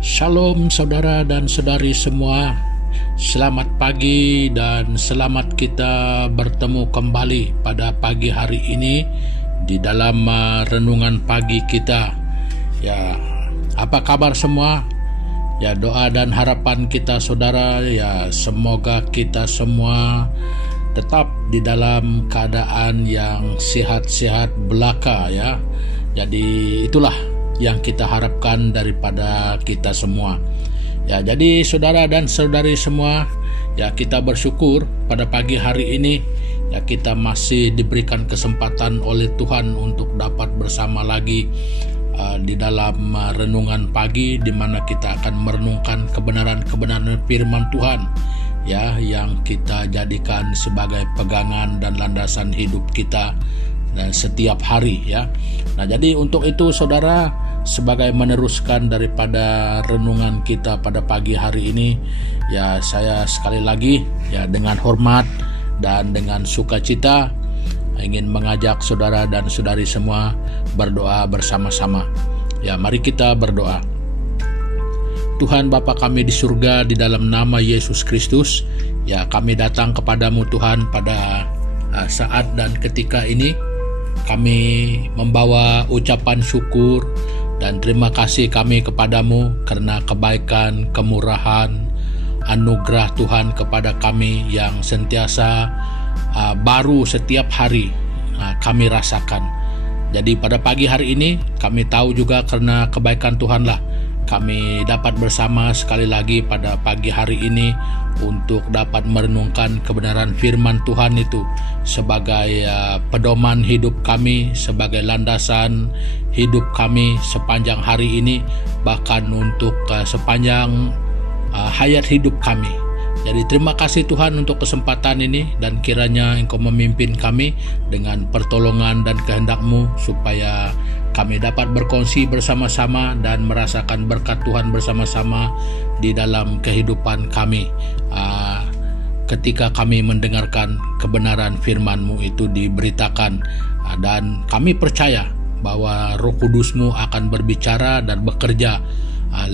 Shalom saudara dan saudari semua. Selamat pagi dan selamat kita bertemu kembali pada pagi hari ini di dalam renungan pagi kita. Ya, apa kabar semua? Ya, doa dan harapan kita saudara, ya semoga kita semua tetap di dalam keadaan yang sehat-sehat belaka ya. Jadi itulah yang kita harapkan daripada kita semua. Ya, jadi saudara dan saudari semua, ya kita bersyukur pada pagi hari ini ya kita masih diberikan kesempatan oleh Tuhan untuk dapat bersama lagi di dalam renungan pagi, di mana kita akan merenungkan kebenaran-kebenaran firman Tuhan ya yang kita jadikan sebagai pegangan dan landasan hidup kita dan setiap hari ya. Nah, jadi untuk itu saudara, sebagai meneruskan daripada renungan kita pada pagi hari ini, ya saya sekali lagi ya dengan hormat dan dengan sukacita ingin mengajak saudara dan saudari semua berdoa bersama-sama. Ya, mari kita berdoa. Tuhan Bapa kami di surga, di dalam nama Yesus Kristus, ya kami datang kepadamu Tuhan pada saat dan ketika ini. Kami membawa ucapan syukur dan terima kasih kami kepadamu karena kebaikan, kemurahan, anugerah Tuhan kepada kami yang sentiasa baru setiap hari kami rasakan. Jadi pada pagi hari ini kami tahu juga karena kebaikan Tuhanlah kami dapat bersama sekali lagi pada pagi hari ini untuk dapat merenungkan kebenaran firman Tuhan itu sebagai pedoman hidup kami, sebagai landasan hidup kami sepanjang hari ini, bahkan untuk sepanjang hayat hidup kami. Jadi terima kasih Tuhan untuk kesempatan ini, dan kiranya Engkau memimpin kami dengan pertolongan dan kehendak-Mu supaya kami dapat berkongsi bersama-sama dan merasakan berkat Tuhan bersama-sama di dalam kehidupan kami ketika kami mendengarkan kebenaran firman-Mu itu diberitakan, dan kami percaya bahwa Roh Kudus-Mu akan berbicara dan bekerja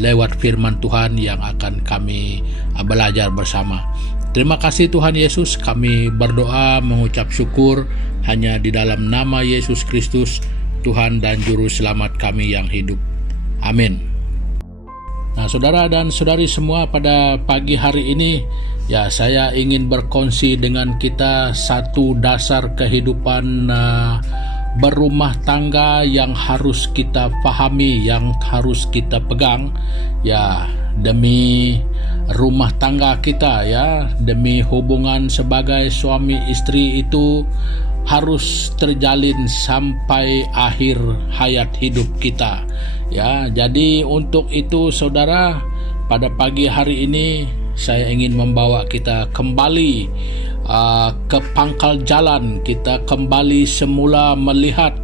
lewat firman Tuhan yang akan kami belajar bersama. Terima kasih Tuhan Yesus, kami berdoa mengucap syukur hanya di dalam nama Yesus Kristus, Tuhan dan Juru Selamat kami yang hidup. Amin. Nah, saudara dan saudari semua, pada pagi hari ini ya saya ingin berkongsi dengan kita satu dasar kehidupan berumah tangga yang harus kita pahami, yang harus kita pegang ya demi rumah tangga kita ya, demi hubungan sebagai suami istri itu harus terjalin sampai akhir hayat hidup kita ya. Jadi untuk itu saudara, pada pagi hari ini saya ingin membawa kita kembali ke pangkal jalan, kita kembali semula melihat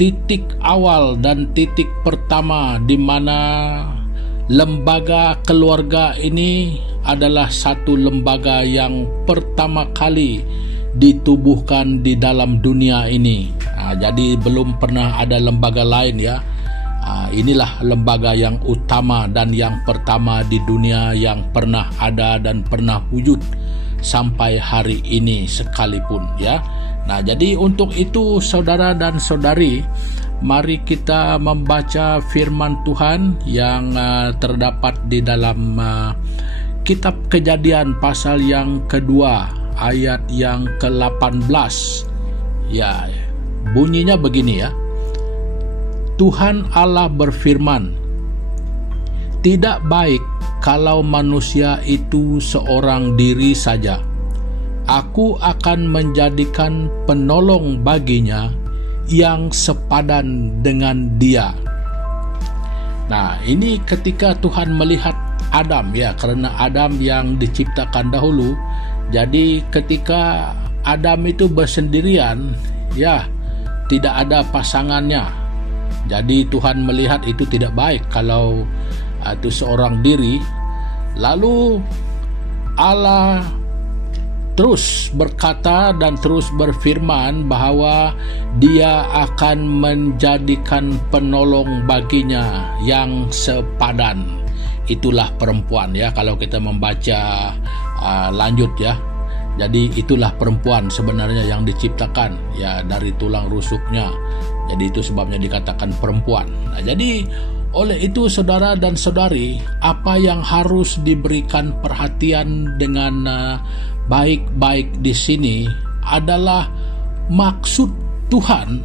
titik awal dan titik pertama di mana lembaga keluarga ini adalah satu lembaga yang pertama kali ditubuhkan di dalam dunia ini. Jadi belum pernah ada lembaga lain ya. Inilah lembaga yang utama dan yang pertama di dunia yang pernah ada dan pernah wujud sampai hari ini sekalipun ya. Nah, jadi untuk itu saudara dan saudari, mari kita membaca firman Tuhan yang terdapat di dalam kitab Kejadian pasal yang kedua ayat yang ke-18 ya. Bunyinya begini ya. Tuhan Allah berfirman, "Tidak baik kalau manusia itu seorang diri saja. Aku akan menjadikan penolong baginya yang sepadan dengan dia." Nah, ini ketika Tuhan melihat Adam ya, karena Adam yang diciptakan dahulu. Jadi ketika Adam itu bersendirian ya, tidak ada pasangannya. Jadi Tuhan melihat itu tidak baik kalau itu seorang diri. Lalu Allah terus berkata dan terus berfirman bahwa Dia akan menjadikan penolong baginya yang sepadan. itulah perempuan ya, kalau kita membaca lanjut ya. Jadi itulah perempuan sebenarnya yang diciptakan ya dari tulang rusuknya. Jadi itu sebabnya dikatakan perempuan. Nah, jadi oleh itu saudara dan saudari, apa yang harus diberikan perhatian dengan baik-baik di sini adalah maksud Tuhan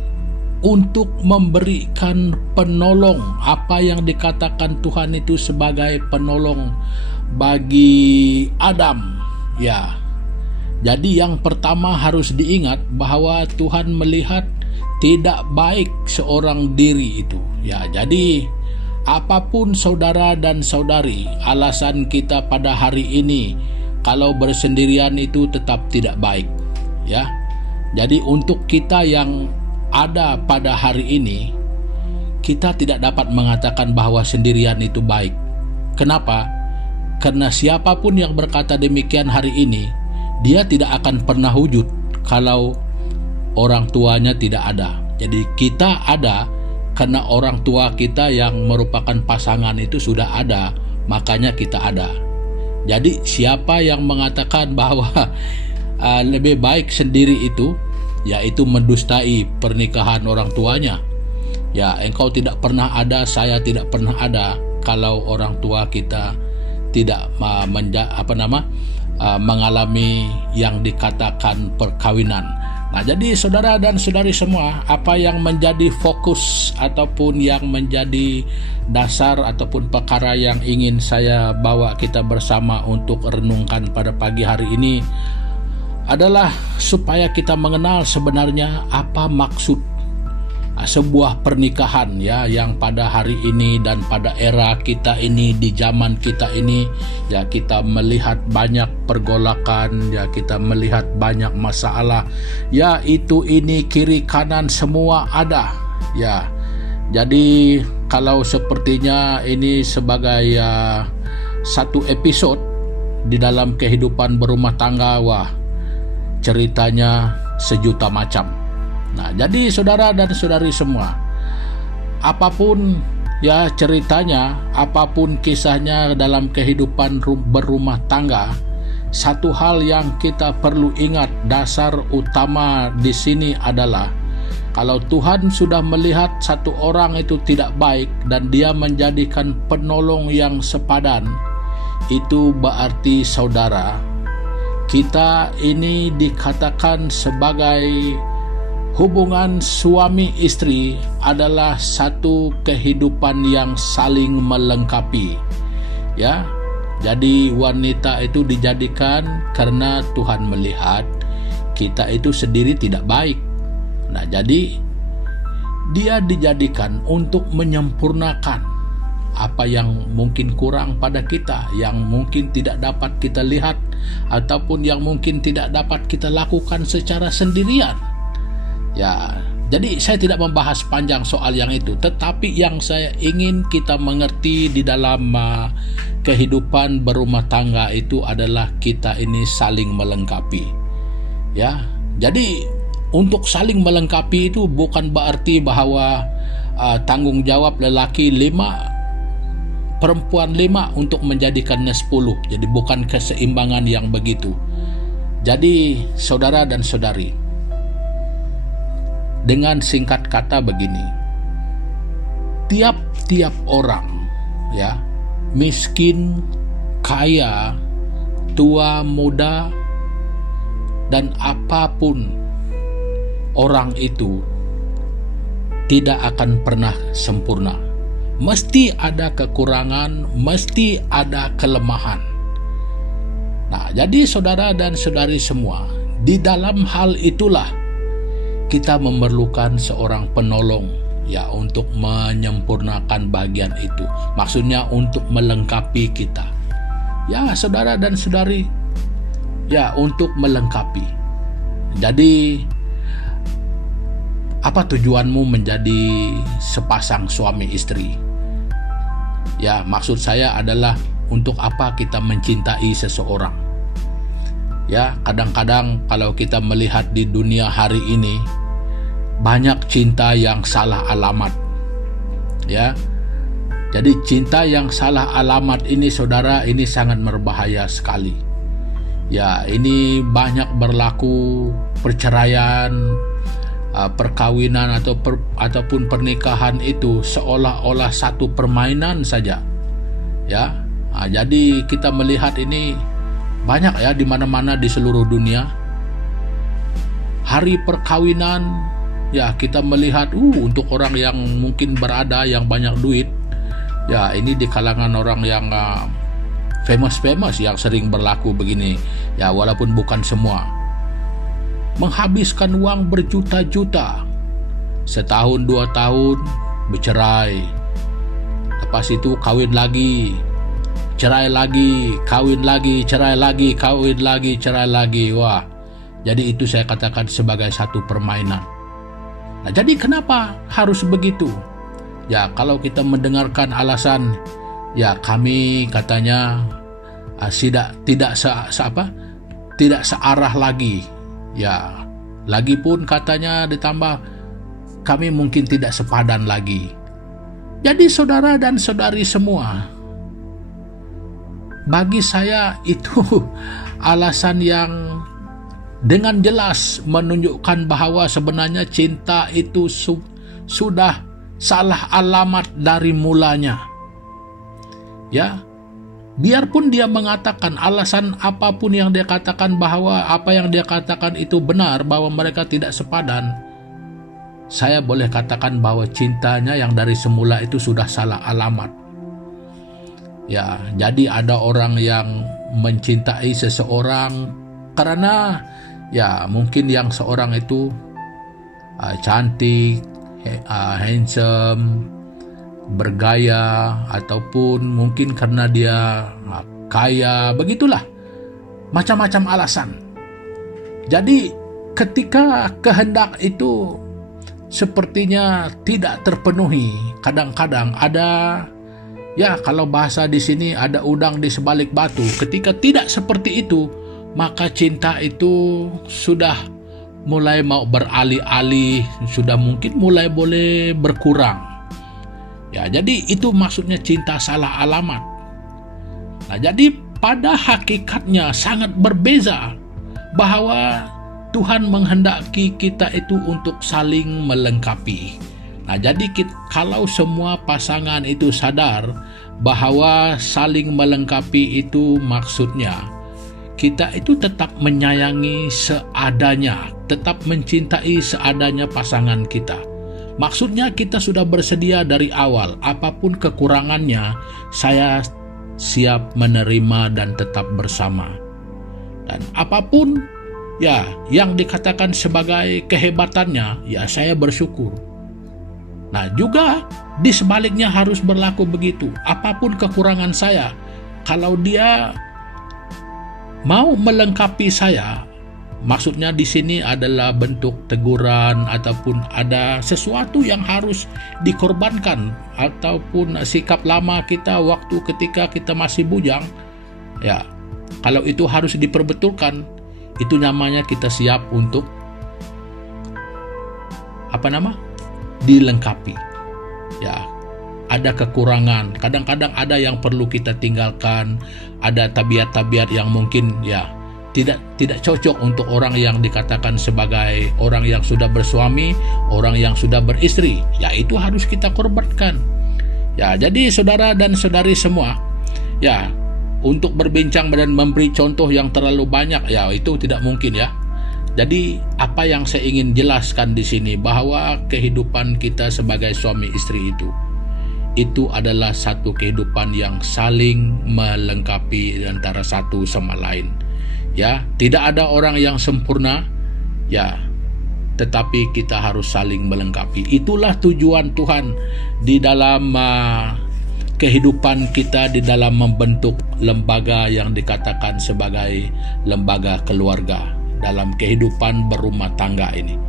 untuk memberikan penolong. Apa yang dikatakan Tuhan itu sebagai penolong bagi Adam ya. Jadi yang pertama harus diingat bahwa Tuhan melihat tidak baik seorang diri itu ya. Jadi apapun saudara dan saudari, alasan kita pada hari ini kalau bersendirian itu tetap tidak baik ya. Jadi untuk kita yang ada pada hari ini, kita tidak dapat mengatakan bahwa sendirian itu baik. Kenapa? Karena siapapun yang berkata demikian hari ini, dia tidak akan pernah wujud kalau orang tuanya tidak ada. Jadi kita ada karena orang tua kita yang merupakan pasangan itu sudah ada, makanya kita ada. Jadi siapa yang mengatakan bahwa lebih baik sendiri itu, yaitu mendustai pernikahan orang tuanya. Ya, engkau tidak pernah ada, saya tidak pernah ada kalau orang tua kita tidak mengalami yang dikatakan perkawinan. Nah, jadi saudara dan saudari semua, apa yang menjadi fokus ataupun yang menjadi dasar ataupun perkara yang ingin saya bawa kita bersama untuk renungkan pada pagi hari ini adalah supaya kita mengenal sebenarnya apa maksud sebuah pernikahan ya, yang pada hari ini dan pada era kita ini, di zaman kita ini ya, kita melihat banyak pergolakan ya, kita melihat banyak masalah ya, itu ini kiri kanan semua ada ya. Jadi kalau sepertinya ini sebagai satu episode di dalam kehidupan berumah tangga, wah ceritanya sejuta macam. Nah, jadi saudara dan saudari semua, apapun ya ceritanya, apapun kisahnya dalam kehidupan berumah tangga, satu hal yang kita perlu ingat, dasar utama di sini adalah kalau Tuhan sudah melihat satu orang itu tidak baik dan dia menjadikan penolong yang sepadan, itu berarti saudara, kita ini dikatakan sebagai hubungan suami istri adalah satu kehidupan yang saling melengkapi ya. Jadi wanita itu dijadikan karena Tuhan melihat kita itu sendiri tidak baik. Nah, jadi dia dijadikan untuk menyempurnakan apa yang mungkin kurang pada kita, yang mungkin tidak dapat kita lihat ataupun yang mungkin tidak dapat kita lakukan secara sendirian. Ya, jadi saya tidak membahas panjang soal yang itu, tetapi yang saya ingin kita mengerti di dalam kehidupan berumah tangga itu adalah kita ini saling melengkapi. Ya, jadi untuk saling melengkapi itu bukan berarti bahwa tanggung jawab lelaki 5, perempuan 5 untuk menjadikannya 10. Jadi bukan keseimbangan yang begitu. Jadi saudara dan saudari, dengan singkat kata begini, tiap-tiap orang ya, miskin, kaya, tua, muda, dan apapun orang itu tidak akan pernah sempurna. Mesti ada kekurangan, mesti ada kelemahan. Nah, jadi saudara dan saudari semua, di dalam hal itulah kita memerlukan seorang penolong ya, untuk menyempurnakan bagian itu. Maksudnya untuk melengkapi kita. Ya, saudara dan saudari, ya, untuk melengkapi. Jadi apa tujuanmu menjadi sepasang suami istri? Ya, maksud saya adalah untuk apa kita mencintai seseorang. Ya, kadang-kadang kalau kita melihat di dunia hari ini, banyak cinta yang salah alamat. Ya. Jadi cinta yang salah alamat ini saudara, ini sangat berbahaya sekali. Ya, ini banyak berlaku perceraian, perkawinan ataupun pernikahan itu seolah-olah satu permainan saja. Ya, jadi kita melihat ini banyak ya di mana-mana di seluruh dunia. Hari perkawinan, ya kita melihat untuk orang yang mungkin berada, yang banyak duit. Ya, ini di kalangan orang yang famous yang sering berlaku begini. Ya, walaupun bukan semua. Menghabiskan uang berjuta-juta. Setahun 2 tahun bercerai. Lepas itu kawin lagi. Cerai lagi, kawin lagi, cerai lagi, kawin lagi, cerai lagi. Wah, jadi itu saya katakan sebagai satu permainan. Nah, jadi kenapa harus begitu? Ya, kalau kita mendengarkan alasan, ya kami katanya tidak searah lagi. Ya, lagi pun katanya ditambah kami mungkin tidak sepadan lagi. Jadi saudara dan saudari semua, bagi saya itu alasan yang dengan jelas menunjukkan bahwa sebenarnya cinta itu sudah salah alamat dari mulanya. Ya, biarpun dia mengatakan alasan apapun yang dia katakan bahwa apa yang dia katakan itu benar, bahwa mereka tidak sepadan, saya boleh katakan bahwa cintanya yang dari semula itu sudah salah alamat. Ya, jadi ada orang yang mencintai seseorang karena ya mungkin yang seorang itu cantik, handsome, bergaya, ataupun mungkin karena dia kaya, begitulah macam-macam alasan. Jadi ketika kehendak itu sepertinya tidak terpenuhi, kadang-kadang ada, ya kalau bahasa di sini ada udang di sebalik batu. Ketika tidak seperti itu, maka cinta itu sudah mulai mau beralih-alih, sudah mungkin mulai boleh berkurang. Ya, jadi itu maksudnya cinta salah alamat. Nah, jadi pada hakikatnya sangat berbeza bahwa Tuhan menghendaki kita itu untuk saling melengkapi. Nah, jadi kalau semua pasangan itu sadar bahwa saling melengkapi itu maksudnya kita itu tetap menyayangi seadanya, tetap mencintai seadanya pasangan kita. Maksudnya kita sudah bersedia dari awal, apapun kekurangannya, saya siap menerima dan tetap bersama. Dan apapun ya yang dikatakan sebagai kehebatannya, ya saya bersyukur. Nah, juga di sebaliknya harus berlaku begitu. Apapun kekurangan saya, kalau dia mau melengkapi saya, maksudnya di sini adalah bentuk teguran ataupun ada sesuatu yang harus dikorbankan, ataupun sikap lama kita waktu ketika kita masih bujang. Ya, kalau itu harus diperbetulkan, itu namanya kita siap untuk dilengkapi. Ya, ada kekurangan, kadang-kadang ada yang perlu kita tinggalkan, ada tabiat-tabiat yang mungkin ya tidak cocok untuk orang yang dikatakan sebagai orang yang sudah bersuami, orang yang sudah beristri. Ya, itu harus kita korbankan. Ya, jadi saudara dan saudari semua, ya, untuk berbincang dan memberi contoh yang terlalu banyak, ya itu tidak mungkin ya. Jadi apa yang saya ingin jelaskan di sini bahwa kehidupan kita sebagai suami istri itu adalah satu kehidupan yang saling melengkapi antara satu sama lain. Ya, tidak ada orang yang sempurna, ya, tetapi kita harus saling melengkapi. Itulah tujuan Tuhan di dalam kehidupan kita, di dalam membentuk lembaga yang dikatakan sebagai lembaga keluarga dalam kehidupan berumah tangga ini.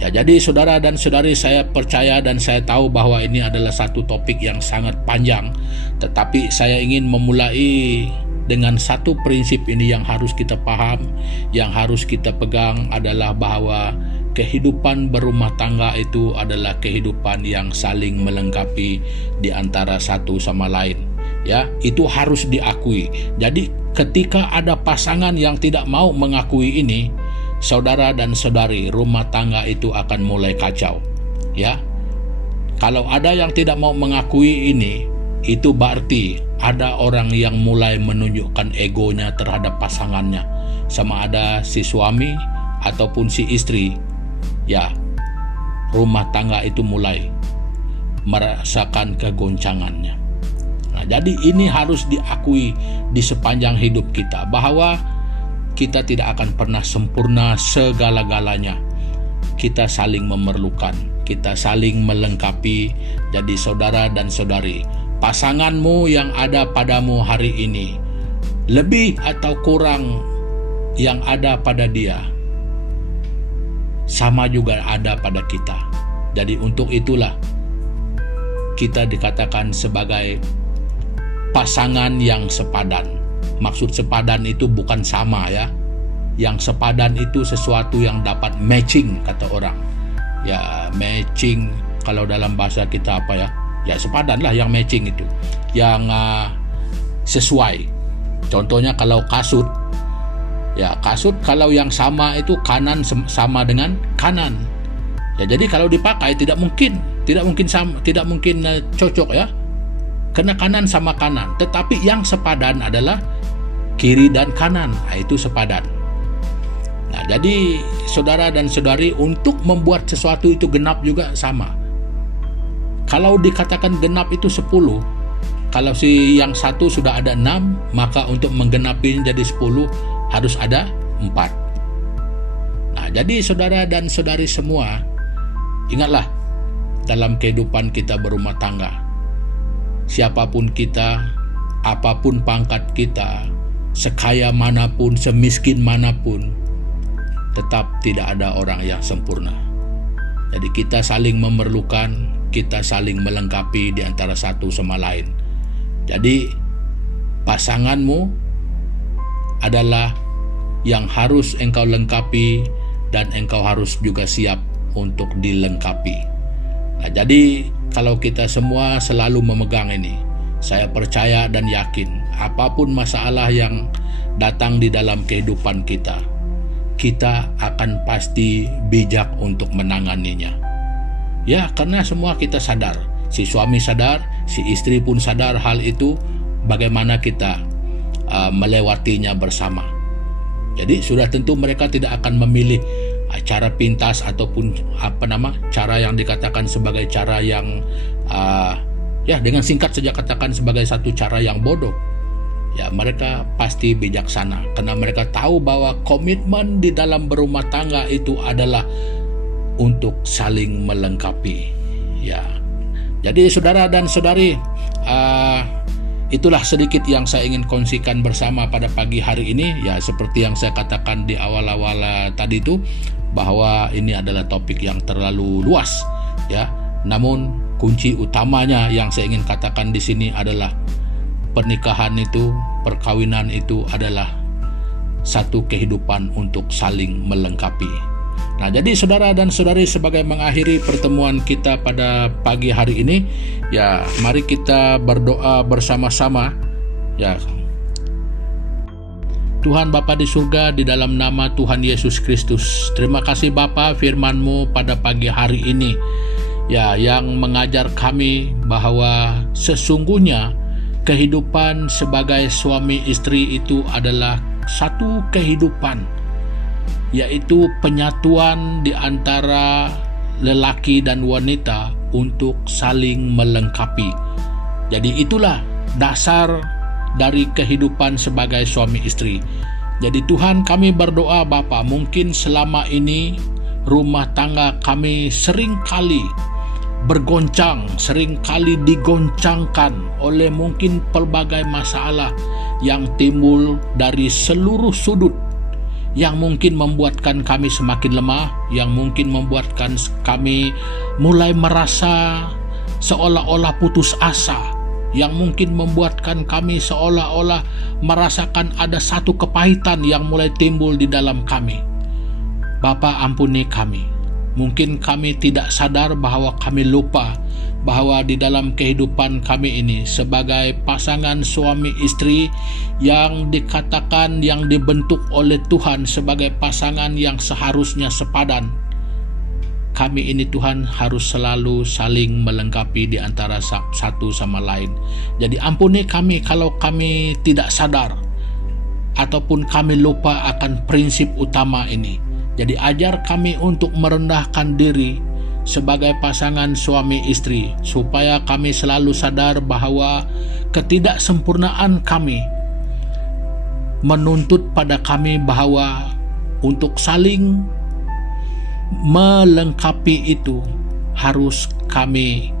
Ya, jadi saudara dan saudari, saya percaya dan saya tahu bahwa ini adalah satu topik yang sangat panjang, tetapi saya ingin memulai dengan satu prinsip ini yang harus kita paham, yang harus kita pegang adalah bahwa kehidupan berumah tangga itu adalah kehidupan yang saling melengkapi di antara satu sama lain. Ya, itu harus diakui. Jadi ketika ada pasangan yang tidak mau mengakui ini, saudara dan saudari, rumah tangga itu akan mulai kacau. Ya, kalau ada yang tidak mau mengakui ini, itu berarti ada orang yang mulai menunjukkan egonya terhadap pasangannya, sama ada si suami ataupun si istri. Ya, rumah tangga itu mulai merasakan kegoncangannya. Nah, jadi ini harus diakui di sepanjang hidup kita, bahwa kita tidak akan pernah sempurna segala-galanya. Kita saling memerlukan, kita saling melengkapi. Jadi saudara dan saudari, pasanganmu yang ada padamu hari ini, lebih atau kurang yang ada pada dia, sama juga ada pada kita. Jadi untuk itulah kita dikatakan sebagai pasangan yang sepadan. Maksud sepadan itu bukan sama ya. Yang sepadan itu sesuatu yang dapat matching, kata orang. Ya, matching kalau dalam bahasa kita apa ya? Ya sepadan lah yang matching itu. Yang sesuai. Contohnya kalau kasut. Ya, kasut kalau yang sama itu kanan sama dengan kanan. Ya, jadi kalau dipakai tidak mungkin sama, tidak mungkin cocok ya. Kena kanan sama kanan, tetapi yang sepadan adalah kiri dan kanan. Nah, itu sepadan. Nah, jadi saudara dan saudari, untuk membuat sesuatu itu genap juga sama. Kalau dikatakan genap itu 10, kalau si yang satu sudah ada 6, maka untuk menggenapi jadi 10 harus ada 4. Nah, jadi saudara dan saudari semua, ingatlah dalam kehidupan kita berumah tangga, siapapun kita, apapun pangkat kita, sekaya manapun, semiskin manapun, tetap tidak ada orang yang sempurna. Jadi kita saling memerlukan, kita saling melengkapi di antara satu sama lain. Jadi pasanganmu adalah yang harus engkau lengkapi, dan engkau harus juga siap untuk dilengkapi. Nah, jadi kalau kita semua selalu memegang ini, saya percaya dan yakin apapun masalah yang datang di dalam kehidupan kita, kita akan pasti bijak untuk menanganinya. Ya, karena semua kita sadar, si suami sadar, si istri pun sadar hal itu, bagaimana kita melewatinya bersama. Jadi sudah tentu mereka tidak akan memilih cara pintas ataupun cara yang dikatakan sebagai cara yang ya dengan singkat saja katakan sebagai satu cara yang bodoh. Ya, mereka pasti bijaksana karena mereka tahu bahwa komitmen di dalam berumah tangga itu adalah untuk saling melengkapi. Ya, jadi saudara dan saudari, itulah sedikit yang saya ingin kongsikan bersama pada pagi hari ini. Ya, seperti yang saya katakan di awal-awal tadi itu, bahwa ini adalah topik yang terlalu luas, ya. Namun kunci utamanya yang saya ingin katakan di sini adalah pernikahan itu, perkawinan itu adalah satu kehidupan untuk saling melengkapi. Nah, jadi saudara dan saudari, sebagai mengakhiri pertemuan kita pada pagi hari ini, ya mari kita berdoa bersama-sama. Ya, Tuhan Bapa di surga, di dalam nama Tuhan Yesus Kristus, terima kasih Bapa firman-Mu pada pagi hari ini, ya, yang mengajar kami bahwa sesungguhnya kehidupan sebagai suami istri itu adalah satu kehidupan, yaitu penyatuan di antara lelaki dan wanita untuk saling melengkapi. Jadi itulah dasar dari kehidupan sebagai suami istri. Jadi Tuhan, kami berdoa Bapa, mungkin selama ini rumah tangga kami seringkali bergoncang, seringkali digoncangkan oleh mungkin pelbagai masalah yang timbul dari seluruh sudut, yang mungkin membuatkan kami semakin lemah, yang mungkin membuatkan kami mulai merasa seolah-olah putus asa, yang mungkin membuatkan kami seolah-olah merasakan ada satu kepahitan yang mulai timbul di dalam kami. Bapa, ampuni kami. Mungkin kami tidak sadar bahwa kami lupa bahwa di dalam kehidupan kami ini sebagai pasangan suami istri yang dikatakan, yang dibentuk oleh Tuhan sebagai pasangan yang seharusnya sepadan. Kami ini Tuhan harus selalu saling melengkapi di antara satu sama lain. Jadi ampuni kami kalau kami tidak sadar ataupun kami lupa akan prinsip utama ini. Jadi ajar kami untuk merendahkan diri sebagai pasangan suami istri, supaya kami selalu sadar bahwa ketidaksempurnaan kami menuntut pada kami bahwa untuk saling melengkapi itu harus kami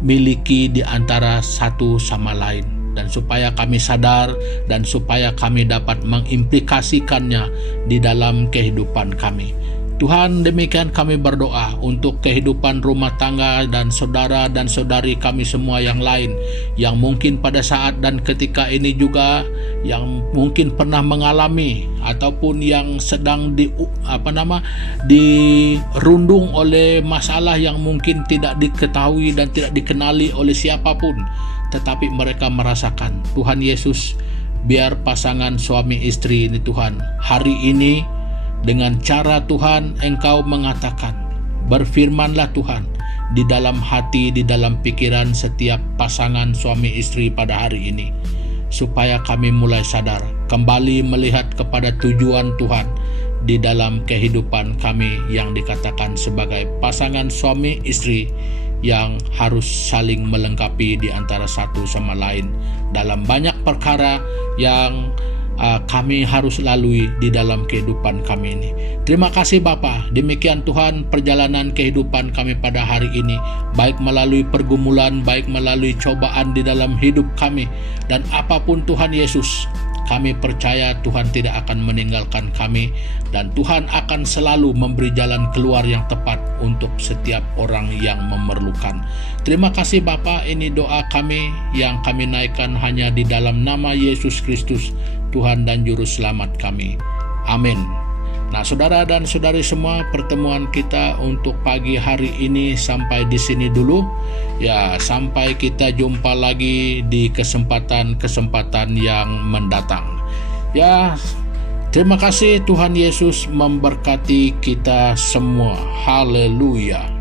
miliki di antara satu sama lain. Dan supaya kami sadar dan supaya kami dapat mengimplikasikannya di dalam kehidupan kami. Tuhan, demikian kami berdoa untuk kehidupan rumah tangga dan saudara dan saudari kami semua yang lain, yang mungkin pada saat dan ketika ini juga yang mungkin pernah mengalami ataupun yang sedang dirundung oleh masalah yang mungkin tidak diketahui dan tidak dikenali oleh siapapun, tetapi mereka merasakan. Tuhan Yesus, biar pasangan suami istri ini Tuhan, hari ini dengan cara Tuhan Engkau mengatakan, berfirmanlah Tuhan di dalam hati, di dalam pikiran setiap pasangan suami istri pada hari ini, supaya kami mulai sadar, kembali melihat kepada tujuan Tuhan di dalam kehidupan kami yang dikatakan sebagai pasangan suami istri yang harus saling melengkapi di antara satu sama lain dalam banyak perkara yang kami harus lalui di dalam kehidupan kami ini. Terima kasih Bapa. Demikian Tuhan perjalanan kehidupan kami pada hari ini, baik melalui pergumulan, baik melalui cobaan di dalam hidup kami, dan apapun Tuhan Yesus, kami percaya Tuhan tidak akan meninggalkan kami, dan Tuhan akan selalu memberi jalan keluar yang tepat untuk setiap orang yang memerlukan. Terima kasih Bapa, ini doa kami yang kami naikkan hanya di dalam nama Yesus Kristus, Tuhan dan Juru Selamat kami. Amin. Nah, saudara dan saudari semua, pertemuan kita untuk pagi hari ini sampai di sini dulu. Ya, sampai kita jumpa lagi di kesempatan-kesempatan yang mendatang. Ya, terima kasih. Tuhan Yesus memberkati kita semua. Haleluya.